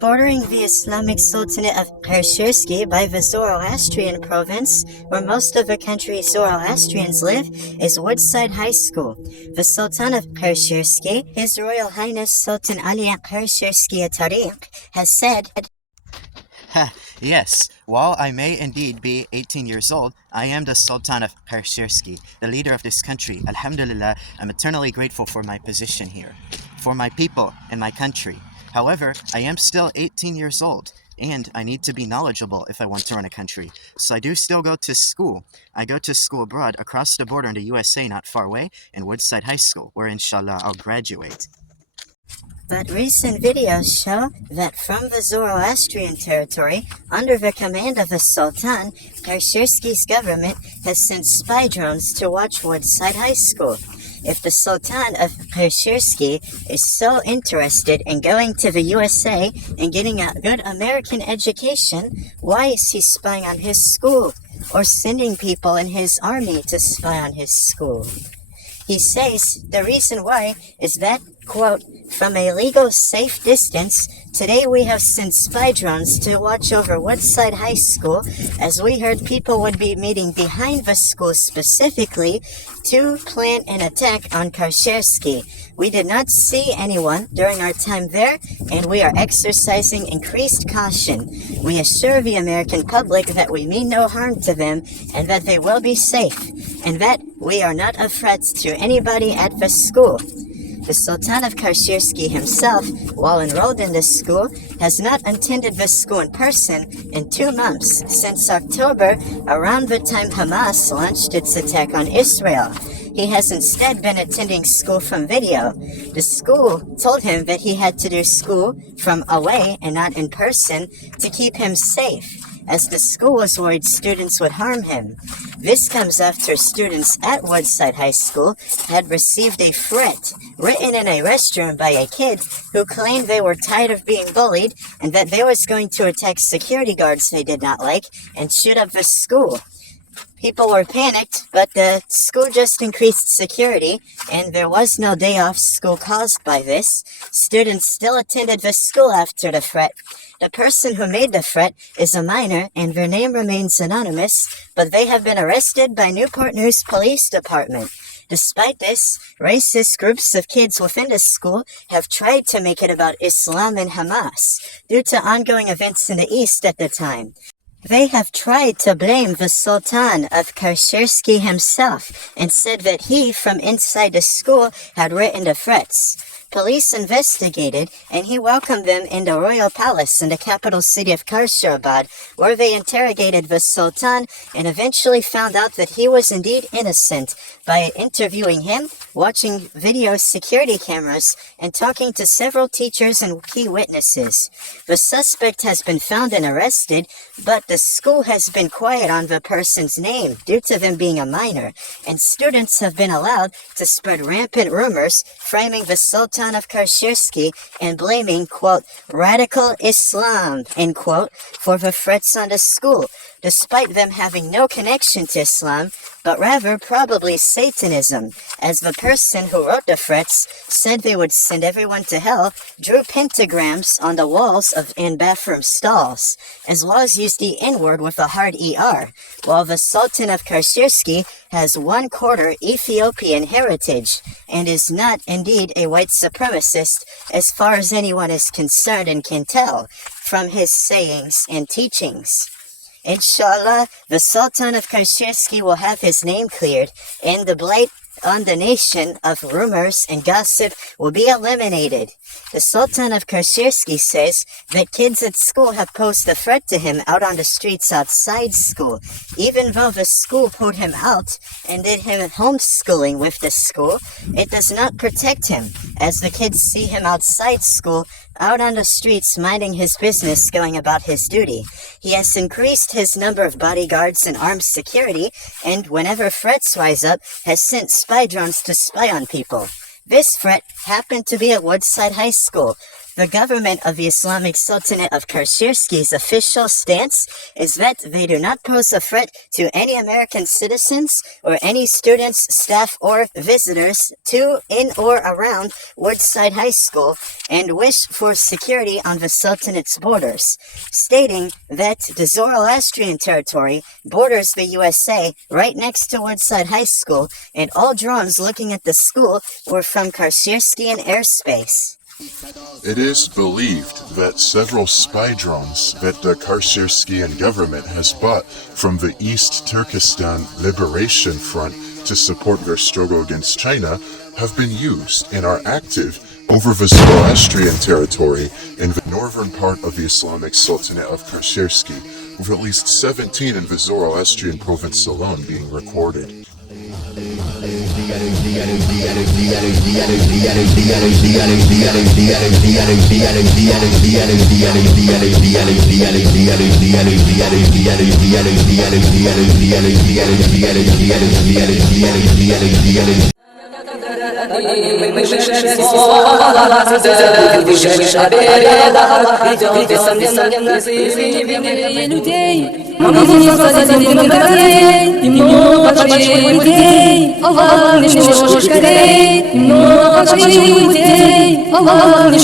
Bordering the Islamic Sultanate of Pershirsky by the Zoroastrian province, where most of the country's Zoroastrians live, is Woodside High School. The Sultan of Pershirsky, His Royal Highness Sultan Ali Pershirsky Tariq, has said, Yes, while I may indeed be 18 years old, I am the Sultan of Pershirsky, the leader of this country. Alhamdulillah, I'm eternally grateful for my position here, for my people and my country. However, I am still 18 years old, and I need to be knowledgeable if I want to run a country. So I do still go to school. I go to school abroad, across the border in the USA, not far away, in Woodside High School, where inshallah I'll graduate. But recent videos show that from the Zoroastrian territory, under the command of the Sultan, Pershirsky's government has sent spy drones to watch Woodside High School. If the Sultan of Pershirsky is so interested in going to the USA and getting a good American education, why is he spying on his school or sending people in his army to spy on his school? He says the reason why is that, quote, from a legal safe distance, today we have sent spy drones to watch over Woodside High School, as we heard people would be meeting behind the school specifically to plan an attack on Pershirsky. We did not see anyone during our time there, and we are exercising increased caution. We assure the American public that we mean no harm to them and that they will be safe, and that we are not a threat to anybody at the school. The Sultan of Pershirsky himself, while enrolled in this school, has not attended the school in person in 2 months, since October, around the time Hamas launched its attack on Israel. He has instead been attending school from video. The school told him that he had to do school from away and not in person to keep him safe, as the school was worried students would harm him. This comes after students at Woodside High School had received a threat written in a restroom by a kid who claimed they were tired of being bullied and that they was going to attack security guards they did not like and shoot up the school. People were panicked, but the school just increased security, and there was no day off school caused by this. Students still attended the school after the threat. The person who made the threat is a minor, and their name remains anonymous, but they have been arrested by Newport News Police Department. Despite this, racist groups of kids within the school have tried to make it about Islam and Hamas, due to ongoing events in the East at the time. They have tried to blame the Sultan of Pershirsky himself and said that he, from inside the school, had written the threats. Police investigated, and he welcomed them in the royal palace in the capital city of Khurshirabad, where they interrogated the Sultan and eventually found out that he was indeed innocent by interviewing him, watching video security cameras, and talking to several teachers and key witnesses. The suspect has been found and arrested, but the school has been quiet on the person's name due to them being a minor, and students have been allowed to spread rampant rumors framing the Sultan of Pershirsky and blaming, quote, radical Islam, end quote, for the threats on the school, despite them having no connection to Islam, but rather probably Satanism, as the person who wrote the threats said they would send everyone to hell, drew pentagrams on the walls in bathroom stalls, as well as used the N-word with a hard ER, while the Sultan of Pershirsky has 1/4 Ethiopian heritage, and is not indeed a white supremacist as far as anyone is concerned and can tell from his sayings and teachings. Inshallah, the Sultan of Pershirsky will have his name cleared, and the blight on the nation of rumors and gossip will be eliminated. The Sultan of Pershirsky says that kids at school have posed a threat to him out on the streets outside school, even though the school pulled him out and did him homeschooling with the school. It does not protect him, as the kids see him outside school, out on the streets minding his business, going about his duty. He has increased his number of bodyguards and armed security, and whenever threats rise up, has sent spy drones to spy on people. This threat happened to be at Woodside High School. The government of the Islamic Sultanate of Kashirski's official stance is that they do not pose a threat to any American citizens or any students, staff, or visitors to, in, or around Woodside High School and wish for security on the Sultanate's borders, stating that the Zoroastrian territory borders the USA right next to Woodside High School, and all drones looking at the school were from Kashirskian airspace. It is believed that several spy drones that the Kashirskian government has bought from the East Turkestan Liberation Front to support their struggle against China have been used and are active over the Zoroastrian territory in the northern part of the Islamic Sultanate of Kashirski, with at least 17 in the Zoroastrian province alone being recorded. Allah